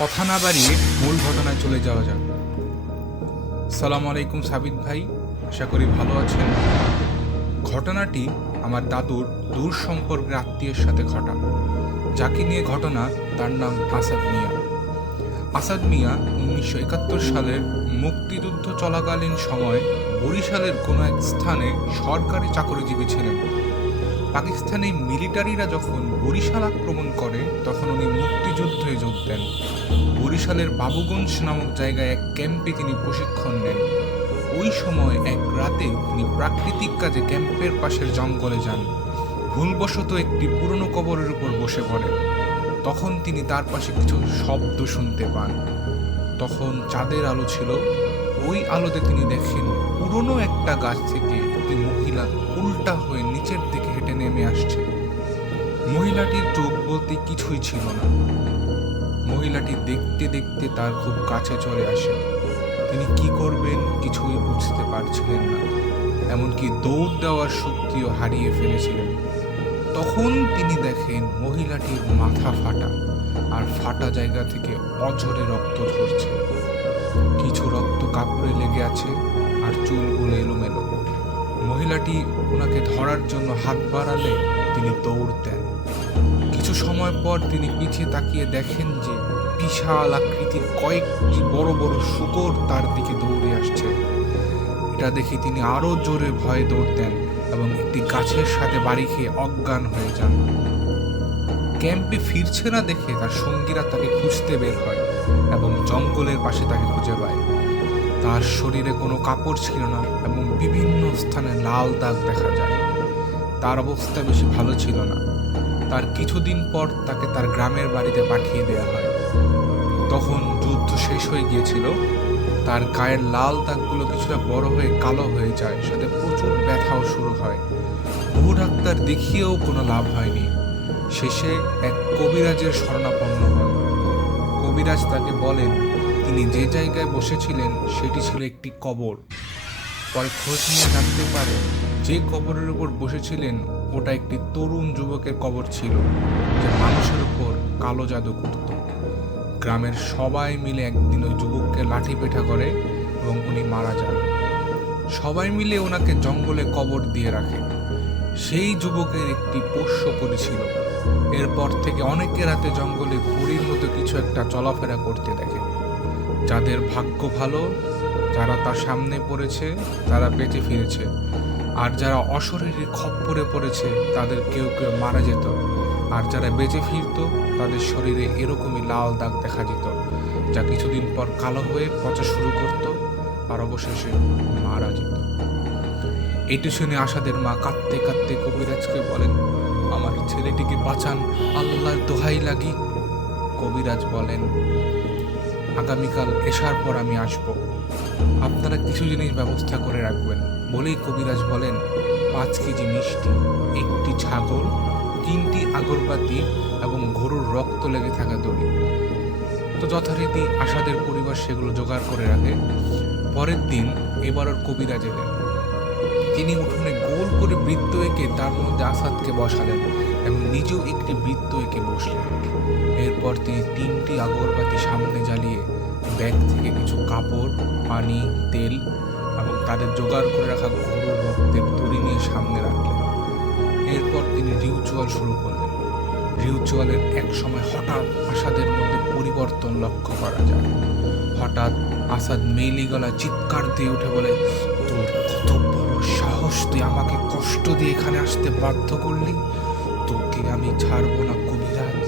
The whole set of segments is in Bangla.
কথা না বাড়িয়ে মূল ঘটনায় চলে যাওয়া যাক। সালাম আলাইকুম সাবিত ভাই, আশা করি ভালো আছেন। ঘটনাটি আমার দাদুর দূর সম্পর্কের আত্মীয়ের সাথে ঘটা। যাকে নিয়ে ঘটনা তার নাম আসাদ মিয়া। আসাদ মিয়া 1971 সালের মুক্তিযুদ্ধ চলাকালীন সময় বরিশালের কোনো এক স্থানে সরকারি চাকরিজীবী ছিলেন। পাকিস্তানি মিলিটারিরা যখন বরিশাল আক্রমণ করে তখন উনি মুক্তিযুদ্ধে যোগ দেন। বরিশালের বাবুগঞ্জ নামক জায়গায় এক ক্যাম্পে তিনি প্রশিক্ষণ নেন। ওই সময় এক রাতে তিনি প্রাকৃতিক কাজে ক্যাম্পের পাশের জঙ্গলে যান। ভুলবশত একটি পুরনো কবরের উপর বসে পড়েন। তখন তিনি তার পাশে কিছু শব্দ শুনতে পান। তখন চাঁদের আলো ছিল। ওই আলোতে তিনি দেখেন পুরনো একটা গাছ থেকে একটি মহিলা উল্টা হয়ে নিচের দিকে হেঁটে নেমে আসছে। মহিলাটির চোখ বলতে কিছুই ছিল না। মহিলাটি দেখতে দেখতে তার খুব কাছে চলে আসে। তিনি কি করবেন কিছুই বুঝতে পারছিলেন না, এমনকি দৌড় দেওয়ার শক্তিও হারিয়ে ফেলেছিলেন। তখন তিনি দেখেন মহিলাটির মাথা ফাটা, আর ফাটা জায়গা থেকে অঝরে রক্ত ঝরছে। কিছু রক্ত কাপড়ে লেগে আছে আর চুলগুলো এলোমেলো। মহিলাটি ওনাকে ধরার জন্য হাত বাড়ালে তিনি দৌড় দেন। কিছু সময় পর তিনি পিছিয়ে তাকিয়ে দেখেন যে বিশাল আকৃতির কয়েকটি বড় বড় শূকর তার দিকে দৌড়ে আসছে। এটা দেখে তিনি আরো জোরে ভয়ে দৌড় দেন এবং একটি গাছের সাথে বাড়ি খেয়ে অজ্ঞান হয়ে যান। ক্যাম্পে ফিরছে না দেখে তার সঙ্গীরা তাকে খুঁজতে বের হয় এবং জঙ্গলের পাশে তাকে খুঁজে পায়। তার শরীরে কোনো কাপড় ছিল না এবং বিভিন্ন স্থানে লাল দাগ দেখা যায়। তার অবস্থা বেশি ভালো ছিল না। তার কিছুদিন পর তাকে তার গ্রামের বাড়িতে পাঠিয়ে দেওয়া হয়। তখন যুদ্ধ শেষ হয়ে গিয়েছিল। তার গায়ের লাল দাগগুলো কিছুটা বড় হয়ে কালো হয়ে যায়, সাথে প্রচুর ব্যথাও শুরু হয়। বহু ডাক্তার দেখিয়েও কোনো লাভ হয়নি। শেষে এক কবিরাজের শরণাপন্ন হন। কবিরাজ তাকে বলেন তিনি যে জায়গায় বসেছিলেন সেটি ছিল একটি কবর। পরে খোঁজ নিয়ে জানতে পারে যে কবরের উপর বসেছিলেন ওটা একটি তরুণ যুবকের কবর ছিল, যে মানুষের উপর কালো জাদু করত। গ্রামের সবাই মিলে একদিন ওই যুবককে লাঠি পেটা করে এবং উনি মারা যান। সবাই মিলে ওনাকে জঙ্গলে কবর দিয়ে রাখে। সেই যুবকের একটি পোষ্য পরী ছিল। এরপর থেকে অনেকে রাতে জঙ্গলে পরীর মতো কিছু একটা চলাফেরা করতে দেখে। যাদের ভাগ্য ভালো, যারা তার সামনে পড়েছে তারা বেঁচে ফিরেছে, আর যারা অশরীরী খপ্পরে পড়েছে তাদের কেউ কেউ মারা যেত, আর যারা বেঁচে ফিরত তাদের শরীরে এরকমই লাল দাগ দেখা যেত, যা কিছুদিন পর কালো হয়ে পচা শুরু করত আর অবশেষে মারা যেত। এটি শুনে আসাদের মা কাঁদতে কাঁদতে কবিরাজকে বলেন, আমার ছেলেটিকে বাঁচান, আল্লাহর দোহাই লাগি। কবিরাজ বলেন, আগামীকাল এশার পর আমি আসব, আপনারা কিছু জিনিস ব্যবস্থা করে রাখবেন। বলেই কবিরাজ বলেন 5 কেজি মিষ্টি, একটি ছাগল, 3টি আগরবাতি এবং গরুর রক্ত লেগে থাকা দড়ি। তো যথারীতি আসাদের পরিবার সেগুলো জোগাড় করে রাখে। পরের দিন এবারও কবিরাজ এলেন। তিনি উঠোনে গোল করে বৃত্ত এঁকে তার মধ্যে আসাদকে বসালেন এবং নিজেও একটি বৃত্ত এঁকে বসলেন। এরপর তিনি 3টি আগরবাতি সামনে জ্বালিয়ে ব্যাগ থেকে কিছু কাপড়, পানি, তেল এবং তাদের জোগাড় করে রাখা গরুর রক্তের দড়ি নিয়ে সামনে রাখলেন। এরপর তিনি রিচুয়াল শুরু করলেন। রিচুয়ালের এক সময় হঠাৎ আসাদের মধ্যে পরিবর্তন লক্ষ্য করা যায়। হঠাৎ আসাদ মেইলি গলা চিৎকার দিয়ে উঠে বলে, তোর কত বড় সাহস, তুই আমাকে কষ্ট দিয়ে এখানে আসতে বাধ্য করলি, তোকে আমি ছাড়বো না কবিরাজ।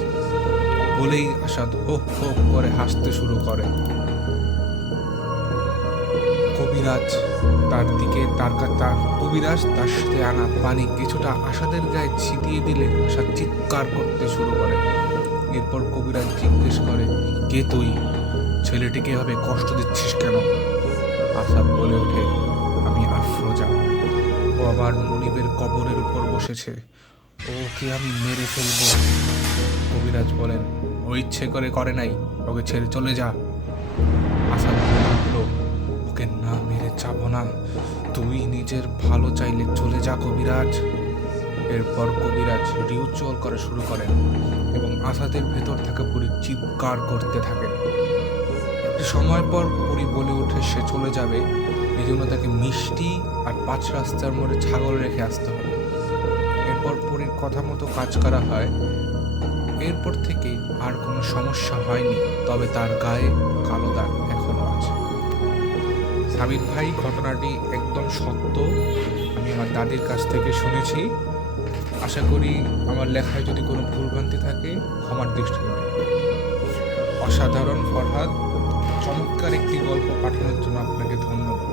বলেই আসাদ হো হো করে হাসতে শুরু করে। কবিরাজ তার সাথে আনা পানি কিছুটা আসাদের গায়ে ছিটিয়ে দিলে আসাদ চিৎকার করতে শুরু করে। এরপর কবিরাজ জিজ্ঞেস করে, কে তুই? ছেলেটিকে এভাবে কষ্ট দিচ্ছিস কেন? আসাদ বলে ওঠে, আমি আফরোজা, ও আবার মনিবের কবরের উপর বসেছে, ওকে আমি মেরে ফেলবো। কবিরাজ বলেন, ও ইচ্ছে করে নাই, ওকে ছেড়ে চলে যা। আসাদ বলে উঠল, ওকে না মেরে যাবো না, তুই নিজের ভালো চাইলে চলে যা কবিরাজ। এরপর কবিরাজ রিচুয়াল করা শুরু করেন এবং আসাদের ভেতর থাকা পরী চিৎকার করতে থাকেন। একটি সময় পর পরী বলে ওঠে সে চলে যাবে, এই জন্য তাকে মিষ্টি আর 5 রাস্তার মোড়ে ছাগল রেখে আসতে হবে। এরপর পরীর কথা মতো কাজ করা হয়। এরপর থেকে আর কোনো সমস্যা হয়নি, তবে তার গায়ে কালো দাগ এখনো আছে। সাবিত ভাই, ঘটনাটি একদম সত্য, আমি আমার দাদির কাছ থেকে শুনেছি। আশা করি আমার লেখায় যদি কোনো ভুলভ্রান্তি থাকে ক্ষমার দৃষ্টিতে দেখবেন। অসাধারণ ফরহাদ, চমৎকার একটি গল্প পাঠানোর জন্য আপনাকে ধন্যবাদ।